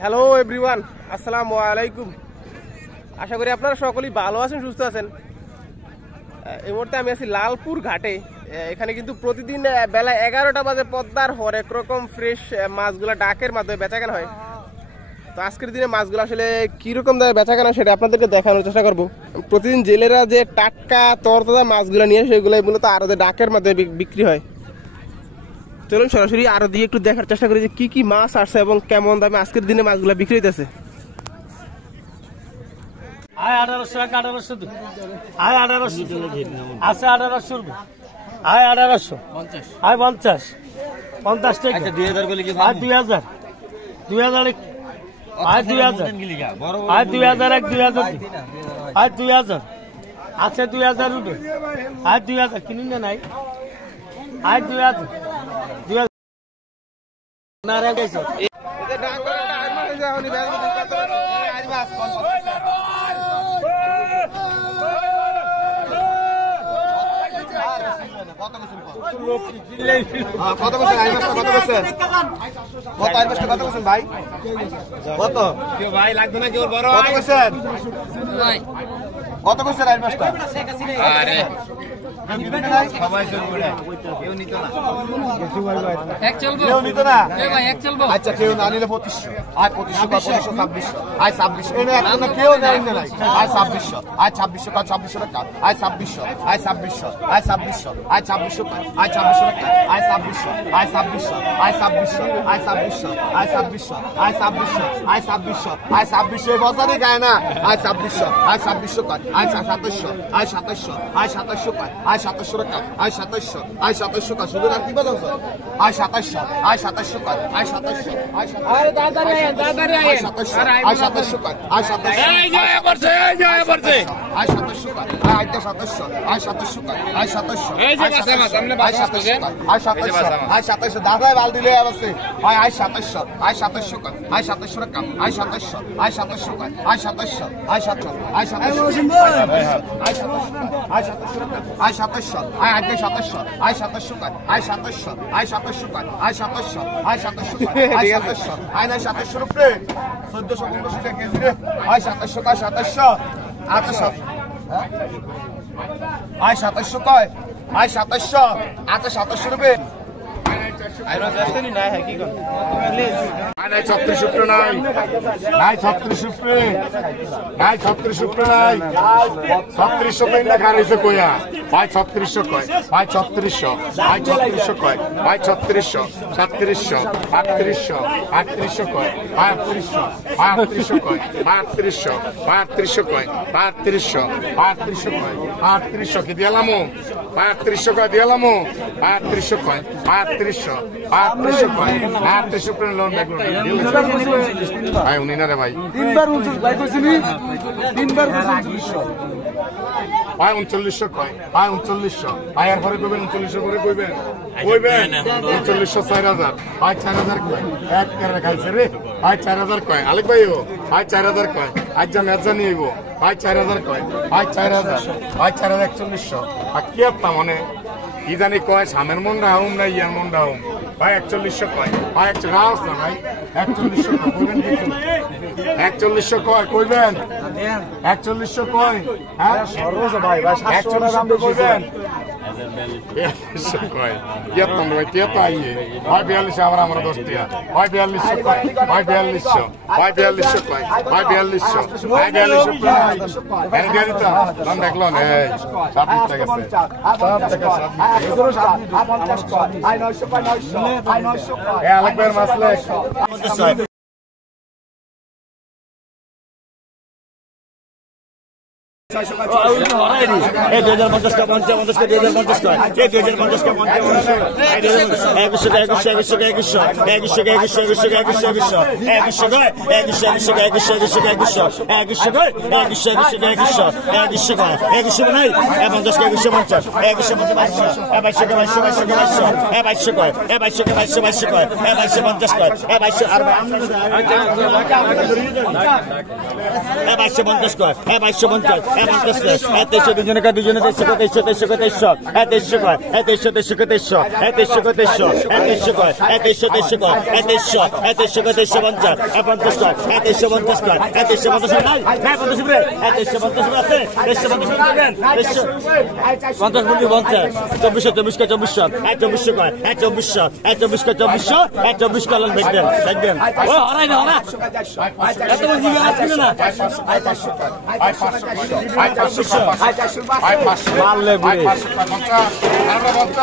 Hello everyone, আসসালামু আলাইকুম। আশা করি আপনারা সকলেই ভালো আছেন, সুস্থ আছেন। এই মুহূর্তে আমি আছি লালপুর ঘাটে। এখানে কিন্তু প্রতিদিন বেলা 11টা বাজে পদ্মার হরেক রকম ফ্রেশ মাছগুলা ডাকের মাধ্যমে বেচাকেনা হয়। তো আজকের দিনে মাছগুলো আসলে কিরকম দামে বেচাকেনা সেটা আপনাদেরকে দেখানোর চেষ্টা করবো। প্রতিদিন জেলেরা যে টাটকা তরতাজা মাছগুলো নিয়ে সেগুলো মূলত আরো ডাকের মাধ্যমে বিক্রি হয়। চলুন সরাসরি আরো দিয়ে একটু দেখার চেষ্টা করি যে কি কি মাছ আসছে এবং কেমন দামে আজকের দিনে মাছগুলো বিক্রি হইতেছে। 1800 টাকা, 1800 আছে, 1800 রুপি, 1800, 50, 50 টাকা, 2000 বলি কি, 2000, 2000, 2000, 2000 আছে, 2000 রুপি, 2000 কিনুন না নাই, 2000 না রে গেছে। আচ্ছা, কেউ না নিলে 2500, আর 2500, 2500, 2600, কেউ নেয় না, আর 2600, আর 2600, 2600 টাকা, আর 2600, আর 2600, আর 2600, আর 2600, আর 2600 টাকা, আর 2600, আর 2600, আর 2600, আর 2600, আর 2600, আর 2600, আর 2600, আর 2600 বছরই গায় না, আর 2600, আর 2600 কাজ, আর 2700, আর 2700, আর 2700 কাজ, আর 2700 টাকা, আর 2700, আর 2700 কাজ, শুধু আর কি বলো আর 2700, আর 2700 কাজ, আর 2700, আর 2700, আর 2700 কাজ, আর 2700, আর 2700 কাজ, আর 2700, আর 2700 কাজ, আর 2700, আর 2700 দাদাই বাল দিলে আছে, আর 2700, আর 2700 কাজ, আর 2700 টাকা, আর 2700, আর 2700 কাজ, আর 2700, আর 2700, আর 2700, আর 2700, আর 2700, আর 2700 কাজ, আর 2700, আর 2700 কাজ, আর 2700, আর 2700 কাজ, আর 2700, আর 2700 রুপে 1400 টাকা কেজি রে, আর 2700 কাজ, 2700, আর 2700 কয়, আর 2700, আর 2700 রুপে নাই 36 রুপে, নাই 36 রুপে, নাই 36 রুপে, নাই 3600 কই না খাইছে কইয়া, ভাই 3600 কয়, ভাই 3600, ভাই 3600 কয়, ভাই 3600, 3700, 3800, 3800 কয়, 3800, 3800 কয়, 3800, 3800 কয়, 3800, 3800 কয়, 3800 কি দিলামু, 3800 কয় দিলামু, 3800 কয়, 3800, 3800 কয়, 3800 করে লোন দেখুন ভাই, উনি না রে ভাই, তিনবার ভাই কইছিনি, তিনবার 3900, ভাই 3900 কয়, ভাই 3900, ভাই এর পরে কইবেন 3900 করে কইবেন, 3900, 4000, ভাই 4000 কয়, এক করে খাইছে রে, ভাই 4000 কয়, আলেক ভাই ও ভাই 4000 কয়, আজ যা মেজা নিইবো, ভাই 4000 কয়, ভাই 4000, ভাই 4100, আর কি আপনা মনে কি জানি কয়, সামের মন রাহুম না ইয়ার মন রাহুম, ভাই 4100 কয়, ভাই 4100 না ভাই 4100 কইবেন, কিছু 4100 কয় কইবেন, 4100 কয়, হ্যাঁ সর্বজ ভাই, ভাই 700 টাকা দাম কইবেন, 4200 কয়, ইয়াতন ভাই কে তো আইয়ে, ভাই 4200, আমরা 10 টাকা, ভাই 4200 কয়, ভাই 4200, ভাই 4200 কয়, ভাই 4200, ভাই 4200 প্রায় এর গাড়িটা দাম দেখলো না, এই 7 টাকা আছে, 7 টাকা 50 কয়, আই 900 কয়, 900, আই 900 কয়, এ আলেক ভাইয়ের মাসলে এই 2050 কা 50 কা 2050 কা এই 2050 কা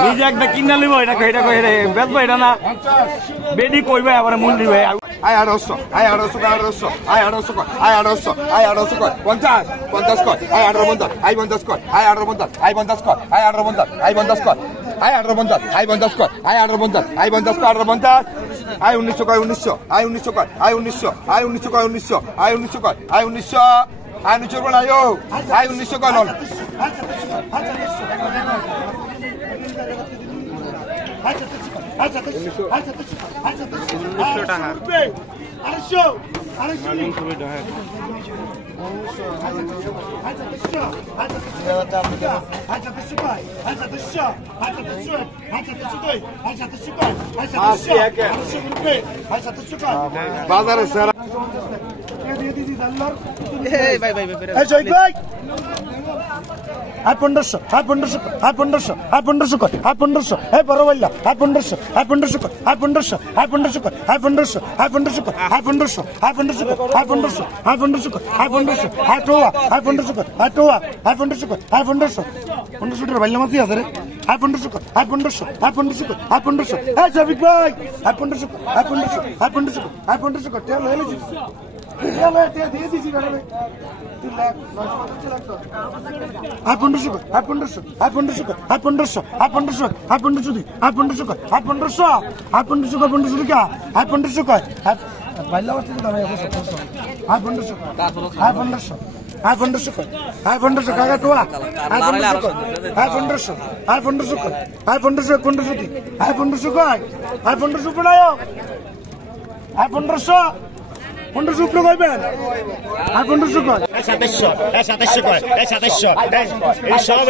নিজে একটা কিনা লিব এটা বেচবো এটা না বেডি কইবে আবার মূল দিবে আয় 800 আয় 800 আয় 800 আয় 800 আয় 800 আয় 800 কর 50 50 কর আয় 18 বন্ধ আয় 50 কর আয় 18 বন্ধ আয় 50 কর আয় 18 বন্ধ আয় 50 কর আয় 18 বন্ধ আয় 50 কর আয় 18 বন্ধ আয় 50 কর 18 বন্ধ আয় 1900 কর 1900 আয় 1900 কর আয় 1900 আয় 1900 কর 1900 আয় 1900 কর আয় 1900 আয় 1900 কর আয় 1900 কর লন বাজারে স্যার আয় 1500 আয় 1500 আয় 1500 আয় 1500 কর আয় 1500 আয় বড়বাইলা আয় 1500 আয় 1500 কর আয় 1500 আয় 1500 কর আয় 1500 আয় 1500 কর আয় 1500 আয় 1500 কর আয় 1500 আয় 1500 কর আয় 1500 আয় টোয়া আয় 1500 কর আয় টোয়া আয় 1500 কর আয় 1500 1500 টাকা বাইলা মাছি আছে রে আয় 1500 কর আয় 1500 আয় 1500 কর আয় 1500 আয় শফিক ভাই আয় 1500 কর আয় 1500 আয় 1500 কর আয় 1500 কর তেল হয়ে গেছে তেল দিয়ে দিছি রে আয় 1500 কর আয় 1500 আয় 1500 কর আয় 1500 আয় 1500 আয় 1500 দি আয় 1500 কর আয় 1500 আয় 1500 কর 1500 টাকা আয় 1500 কর বাইলা বসতে দাঁড়ায় আয় 1500 আয় 1500 আয় 1500 কর আয় 1500 কাকা টোয়া আয় 1500 কর আয় 1500 আয় 1500 কর আয় 1500 1500 দি আয় 1500 কর আয় 1500 পড়ায়ো আয় 1500 1500 উপরে কইবেন আর 1500 কর 2700 কর 2700 এই সব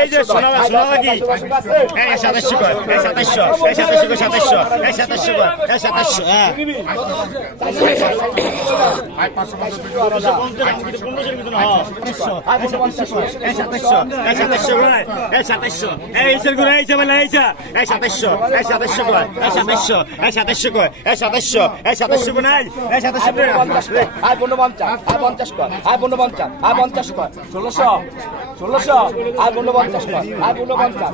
এই যে সোনা কি এই 2700 কর 2700 এই 2700 এই 2700 কর 2700 হ্যাঁ আয় 500 আয় 50 আয় 50 কর আয় 50 আয় 50 কর 1600 আয় 50 কর আয় 50